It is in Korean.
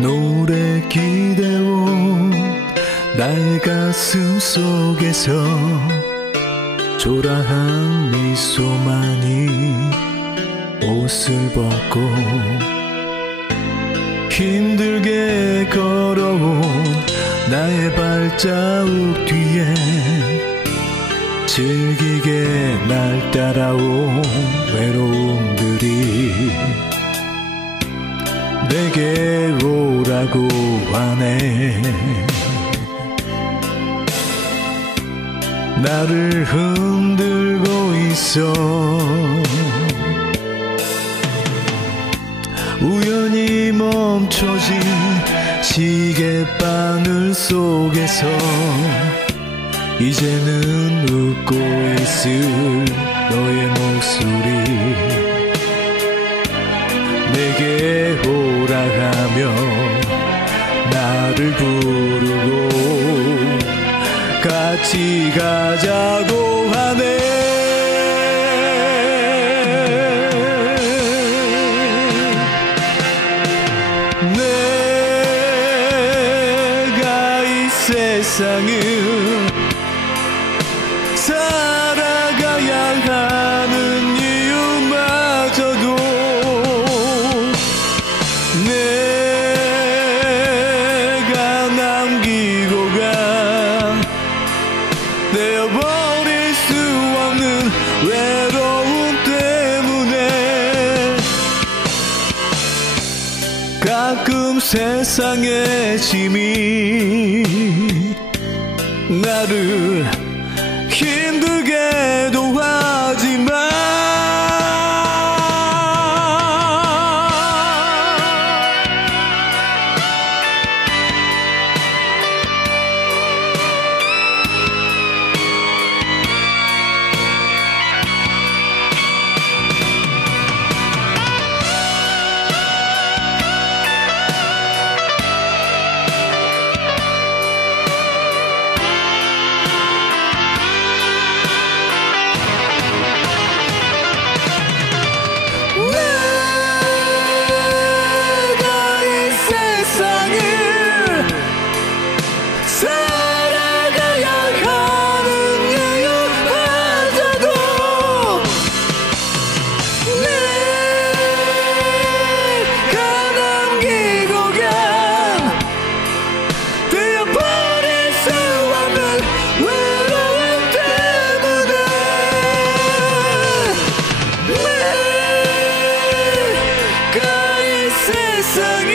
노래 기대온 나의 가슴 속에서 초라한 미소만이 옷을 벗고 힘들게 걸어온 나의 발자국 뒤에 즐기게 날 따라온 나를 흔들고 있어. 우연히 멈춰진 시계바늘 속에서 이제는 웃고 있을 너의 목소리. 내게 오라가며 나를 부르고 같이 가자고 하네. 내가 이 세상을 외로움 때문에 가끔 세상의 짐이 나를 힘들게도 하 sing